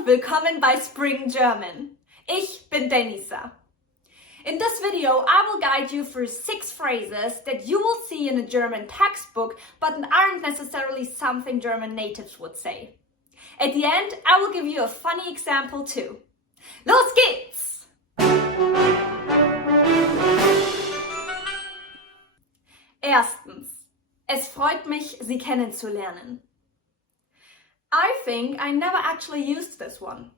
und willkommen bei Spring German. Ich bin Denisa. In this video, I will guide you through 6 phrases that you will see in a German textbook but aren't necessarily something German natives would say. At the end, I will give you a funny example too. Los geht's! Erstens. Es freut mich, Sie kennenzulernen. I think I never actually used this one.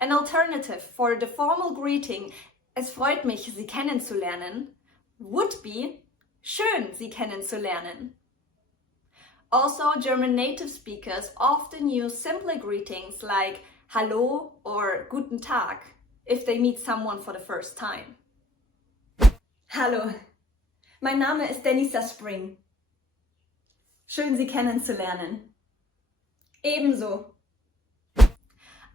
An alternative for the formal greeting, es freut mich, Sie kennenzulernen, would be schön, Sie kennenzulernen. Also, German native speakers often use simpler greetings like Hallo or Guten Tag if they meet someone for the first time. Hallo, mein Name ist Denisa Spring. Schön, Sie kennenzulernen. Ebenso.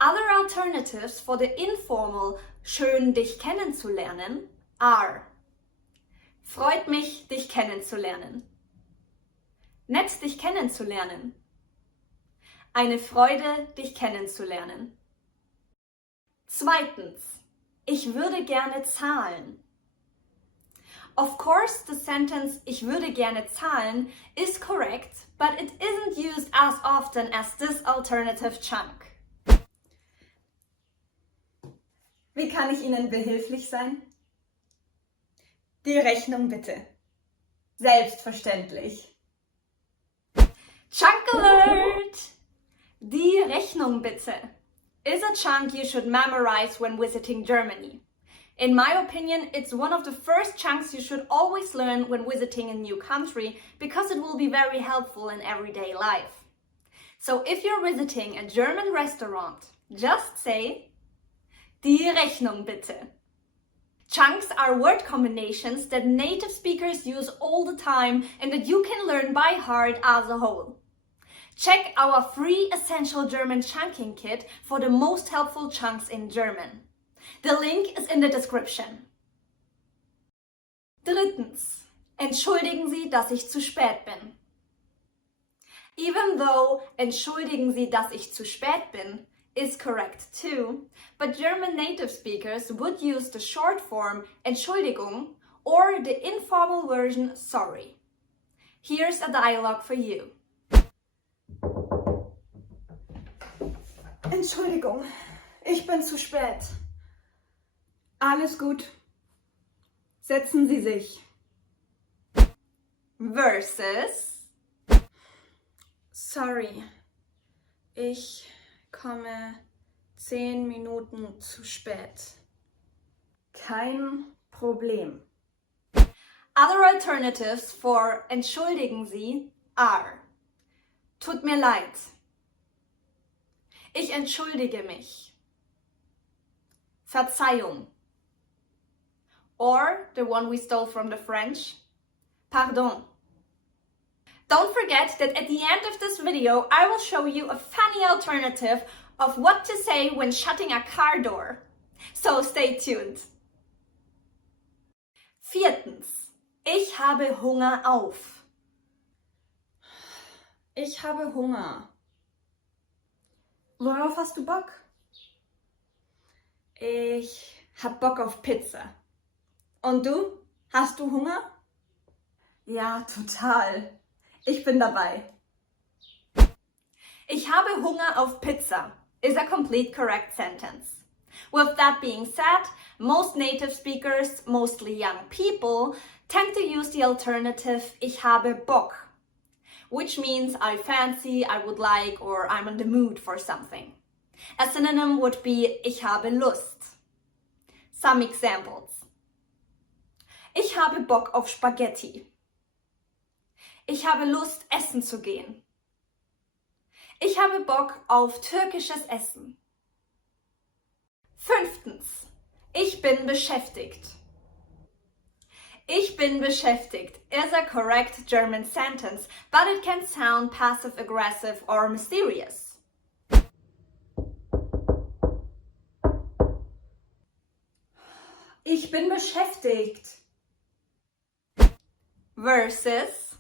Other alternatives for the informal schön dich kennenzulernen are freut mich, dich kennenzulernen. Nett, dich kennenzulernen. Eine Freude, dich kennenzulernen. Zweitens, ich würde gerne zahlen. Of course, the sentence ich würde gerne zahlen is correct, but it isn't used as often as this alternative chunk. Wie kann ich Ihnen behilflich sein? Die Rechnung bitte. Selbstverständlich. Chunk alert! Die Rechnung bitte is a chunk you should memorize when visiting Germany. In my opinion, it's one of the first chunks you should always learn when visiting a new country because it will be very helpful in everyday life. So if you're visiting a German restaurant, just say Die Rechnung bitte. Chunks are word combinations that native speakers use all the time and that you can learn by heart as a whole. Check our free Essential German Chunking Kit for the most helpful chunks in German. The link is in the description. Drittens. Entschuldigen Sie, dass ich zu spät bin. Even though entschuldigen Sie, dass ich zu spät bin is correct too, but German native speakers would use the short form Entschuldigung or the informal version sorry. Here's a dialogue for you. Entschuldigung, ich bin zu spät. Alles gut. Setzen Sie sich. Versus Sorry, ich komme 10 Minuten zu spät. Kein Problem. Other alternatives for Entschuldigen Sie are Tut mir leid. Ich entschuldige mich. Verzeihung. Or the one we stole from the French, pardon. Don't forget that at the end of this video, I will show you a funny alternative of what to say when shutting a car door. So stay tuned. Viertens. Ich habe Hunger auf. Ich habe Hunger. Worauf hast du Bock? Ich hab Bock auf Pizza. Und du? Hast du Hunger? Ja, total. Ich bin dabei. Ich habe Hunger auf Pizza is a complete correct sentence. With that being said, most native speakers, mostly young people, tend to use the alternative Ich habe Bock, which means I fancy, I would like, or I'm in the mood for something. A synonym would be Ich habe Lust. Some examples. Ich habe Bock auf Spaghetti. Ich habe Lust, essen zu gehen. Ich habe Bock auf türkisches Essen. Fünftens. Ich bin beschäftigt. Ich bin beschäftigt is a correct German sentence, but it can sound passive-aggressive or mysterious. Ich bin beschäftigt. Versus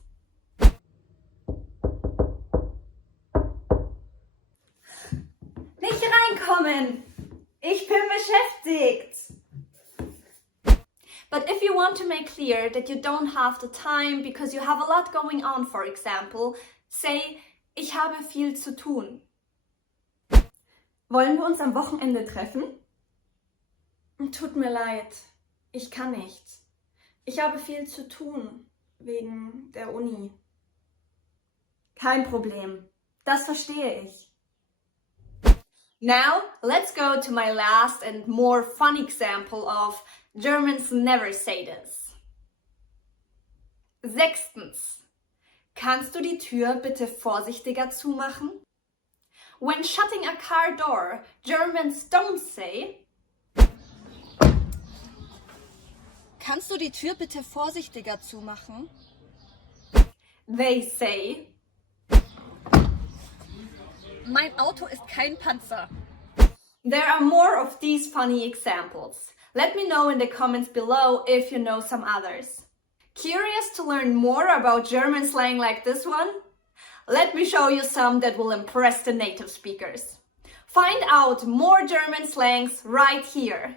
Nicht angekommen. Ich bin beschäftigt. But if you want to make clear that you don't have the time because you have a lot going on, for example, say, ich habe viel zu tun. Wollen wir uns am Wochenende treffen? Tut mir leid, ich kann nicht. Ich habe viel zu tun, wegen der Uni. Kein Problem, das verstehe ich. Now, let's go to my last and more fun example of Germans never say this. 6. Kannst du die Tür bitte vorsichtiger zumachen? When shutting a car door, Germans don't say, Kannst du die Tür bitte vorsichtiger zumachen? They say, Mein Auto ist kein Panzer. There are more of these funny examples. Let me know in the comments below if you know some others. Curious to learn more about German slang like this one? Let me show you some that will impress the native speakers. Find out more German slangs right here.